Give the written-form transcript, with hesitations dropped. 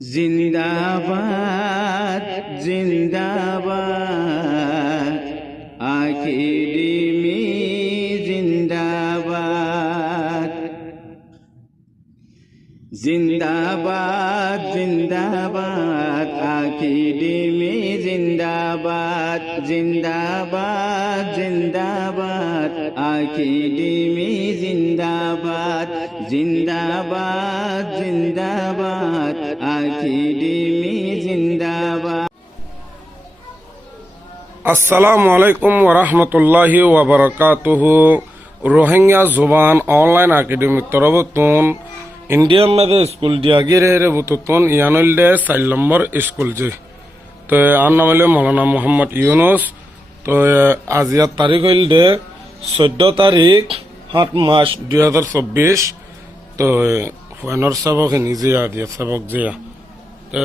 জিন্দাবাদ জিন্দাবাদ একাডেমি জিন্দাবাদ জিন্দাবাদ জিন্দাবাদ একাডেমি জিন্দাবাদ জিন্দাবাদ জিন্দাবাদ একাডেমি জিন্দাবাদ জিন্দাবাদ জিন্দাবাদ একাডেমি জিন্দাবাদ। আসসালামু আলাইকুম ওরহমতুল্লাহি ওবরকাতুহু। রোহিঙ্গা জুবান অনলাইন একাডেমি তরফতুন ইন্ডিয়ান মেদে স্কুল দিয়াগিরের বুতুতুন ইয়ানুলদে 4 নম্বর স্কুল যে তো আর নাম হইলে মৌলানা মোহাম্মদ ইউনুস। তো আজিয়ার তারিখ হইল দে 14 তারিখ 7 মাস 2024। তো ফাইনাল সাবক নিজে আদিয়া সাবক জিয়া তো